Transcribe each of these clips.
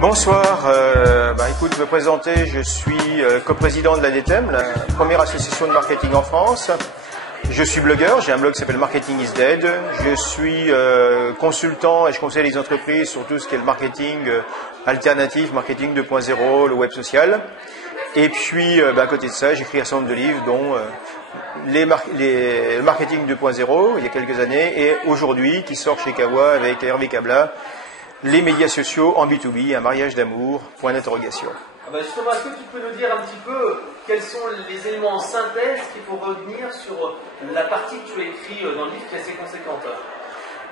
Bonsoir, écoute, me présenter, je suis coprésident de l'ADTEM, la première association de marketing en France. Je suis blogueur, j'ai un blog qui s'appelle Marketing is Dead. Je suis consultant et je conseille les entreprises sur tout ce qui est le marketing alternatif, marketing 2.0, le web social. Et puis, à côté de ça, j'écris un certain nombre de livres, dont le marketing 2.0, il y a quelques années, et aujourd'hui, qui sort chez Kawa avec Hervé Kabla, les médias sociaux en B2B, un mariage d'amour, point d'interrogation. Justement, est-ce que tu peux nous dire un petit peu quels sont les éléments en synthèse qu'il faut retenir sur la partie que tu as écrite dans le livre qui est assez conséquente?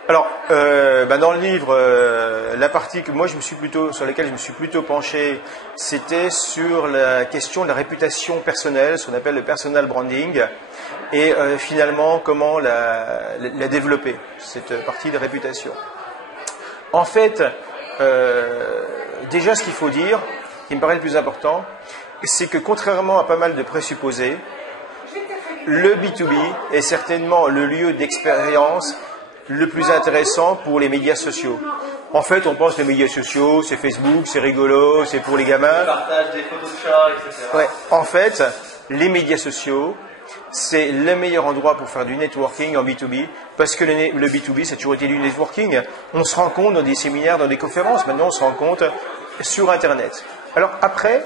Alors, dans le livre, la partie que moi sur laquelle je me suis plutôt penché, c'était sur la question de la réputation personnelle, ce qu'on appelle le personal branding, et finalement comment la développer, cette partie de réputation. En fait, déjà ce qu'il faut dire, qui me paraît le plus important, c'est que contrairement à pas mal de présupposés, le B2B est certainement le lieu d'expérience le plus intéressant pour les médias sociaux. En fait, on pense que les médias sociaux, c'est Facebook, c'est rigolo, c'est pour les gamins. Le partage des photos de chats, etc. Ouais. En fait, les médias sociaux, c'est le meilleur endroit pour faire du networking en B2B, parce que le B2B, c'est toujours été du networking. On se rend compte dans des séminaires, dans des conférences, maintenant on se rend compte sur Internet. Alors après,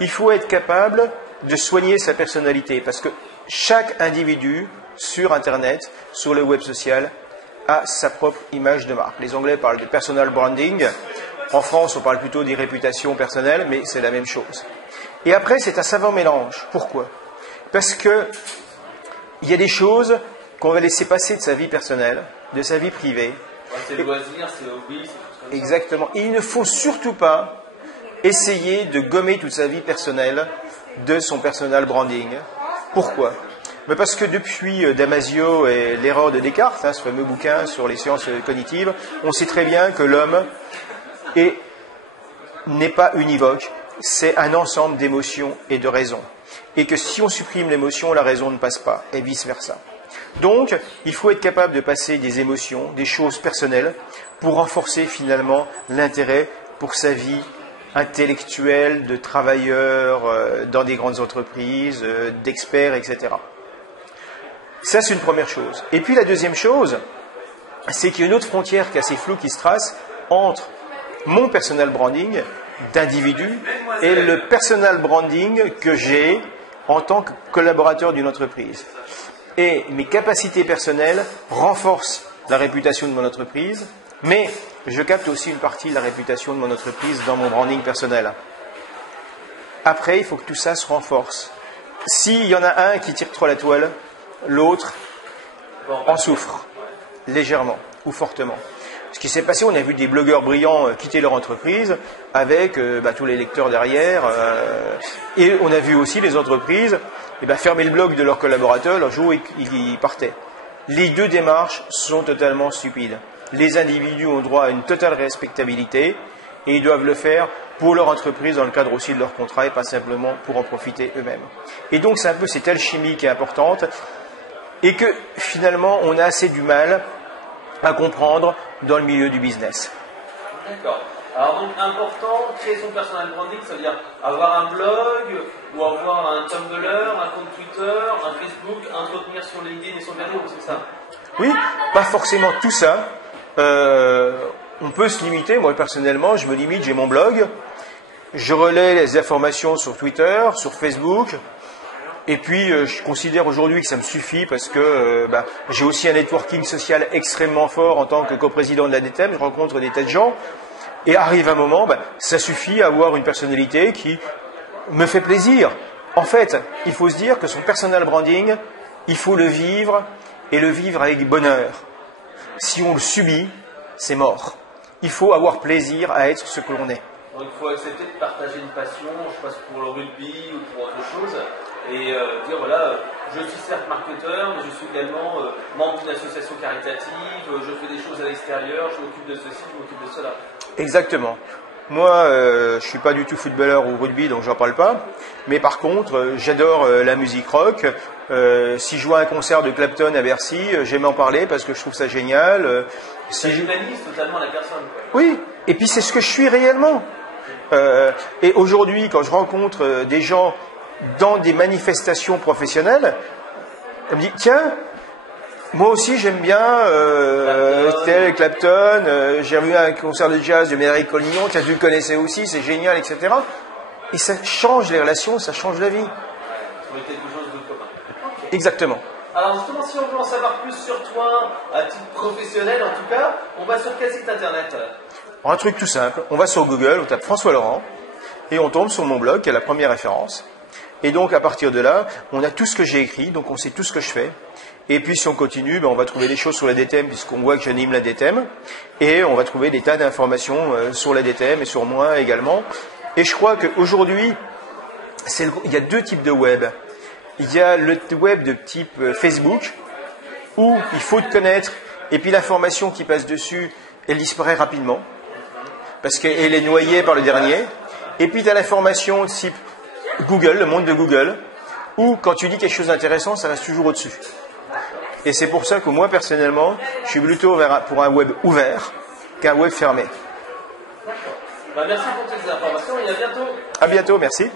il faut être capable de soigner sa personnalité, parce que chaque individu sur Internet, sur le web social, a sa propre image de marque. Les Anglais parlent de personal branding. En France, on parle plutôt des réputations personnelles, mais c'est la même chose. Et après, c'est un savant mélange. Pourquoi ? Parce que il y a des choses qu'on va laisser passer de sa vie personnelle, de sa vie privée. C'est le loisir, c'est hobby, c'est tout ça. Exactement. Et il ne faut surtout pas essayer de gommer toute sa vie personnelle de son personal branding. Pourquoi ? Parce que depuis Damasio et l'erreur de Descartes, ce fameux bouquin sur les sciences cognitives, on sait très bien que l'homme n'est pas univoque, c'est un ensemble d'émotions et de raisons. Et que si on supprime l'émotion, la raison ne passe pas, et vice-versa. Donc, il faut être capable de passer des émotions, des choses personnelles, pour renforcer finalement l'intérêt pour sa vie intellectuelle, de travailleur dans des grandes entreprises, d'experts, etc. Ça, c'est une première chose. Et puis la deuxième chose, c'est qu'il y a une autre frontière qui est assez floue, qui se trace entre mon personal branding d'individu et le personal branding que j'ai en tant que collaborateur d'une entreprise. Et mes capacités personnelles renforcent la réputation de mon entreprise, mais je capte aussi une partie de la réputation de mon entreprise dans mon branding personnel. Après, il faut que tout ça se renforce. S'il y en a un qui tire trop la toile, l'autre en souffre, légèrement ou fortement. Ce qui s'est passé, on a vu des blogueurs brillants quitter leur entreprise avec tous les lecteurs derrière. Et on a vu aussi les entreprises fermer le blog de leurs collaborateurs le jour où ils partaient. Les deux démarches sont totalement stupides. Les individus ont droit à une totale respectabilité et ils doivent le faire pour leur entreprise dans le cadre aussi de leur contrat et pas simplement pour en profiter eux-mêmes. Et donc c'est un peu cette alchimie qui est importante et que finalement on a assez du mal à comprendre dans le milieu du business. D'accord. Alors donc important, créer son personal branding, ça veut dire avoir un blog ou avoir un Tumblr, un compte Twitter, un Facebook, entretenir son LinkedIn et son réseau, c'est ça? Oui, pas forcément tout ça. On peut se limiter, moi personnellement, je me limite, j'ai mon blog, je relais les informations sur Twitter, sur Facebook, et puis je considère aujourd'hui que ça me suffit parce que j'ai aussi un networking social extrêmement fort en tant que coprésident de l'ADTEM, je rencontre des tas de gens, et arrive un moment, ça suffit à avoir une personnalité qui me fait plaisir. En fait, il faut se dire que son personal branding, il faut le vivre, et le vivre avec bonheur. Si on le subit, c'est mort. Il faut avoir plaisir à être ce que l'on est. Donc il faut accepter de partager une passion, je passe pour le rugby ou pour autre chose, et dire voilà, je suis certes marketeur, mais je suis également membre d'une association caritative, je fais des choses à l'extérieur, je m'occupe de ceci, je m'occupe de cela. Exactement. Moi, je suis pas du tout footballeur ou rugby, donc j'en parle pas. Mais par contre, j'adore la musique rock. Si je vois un concert de Clapton à Bercy, j'aime en parler parce que je trouve ça génial. Ça humanise totalement la personne, quoi. Oui, et puis c'est ce que je suis réellement. Et aujourd'hui, quand je rencontre des gens dans des manifestations professionnelles, elle me dit, tiens, moi aussi j'aime bien tel Clapton, j'ai vu un concert de jazz de Médéric Collignon, tiens, tu le connaissais aussi, c'est génial, etc. Et ça change les relations, ça change la vie. Trouver quelque chose de commun. Okay. Exactement. Alors justement, si on veut en savoir plus sur toi, à titre professionnel en tout cas, on va sur quel site internet? Un truc tout simple, on va sur Google, on tape François Laurent, et on tombe sur mon blog, qui est la première référence. Et donc, à partir de là, on a tout ce que j'ai écrit, donc on sait tout ce que je fais. Et puis, si on continue, on va trouver des choses sur la DTM, puisqu'on voit que j'anime la DTM. Et on va trouver des tas d'informations sur la DTM et sur moi également. Et je crois qu'aujourd'hui, il y a deux types de web. Il y a le web de type Facebook, où il faut te connaître, et puis l'information qui passe dessus, elle disparaît rapidement, parce qu'elle est noyée par le dernier. Et puis tu as l'information type Google, le monde de Google, où quand tu dis quelque chose d'intéressant, ça reste toujours au-dessus. Et c'est pour ça que moi, personnellement, je suis plutôt pour un web ouvert qu'un web fermé. D'accord. Merci pour toutes ces informations et à bientôt. À bientôt, merci.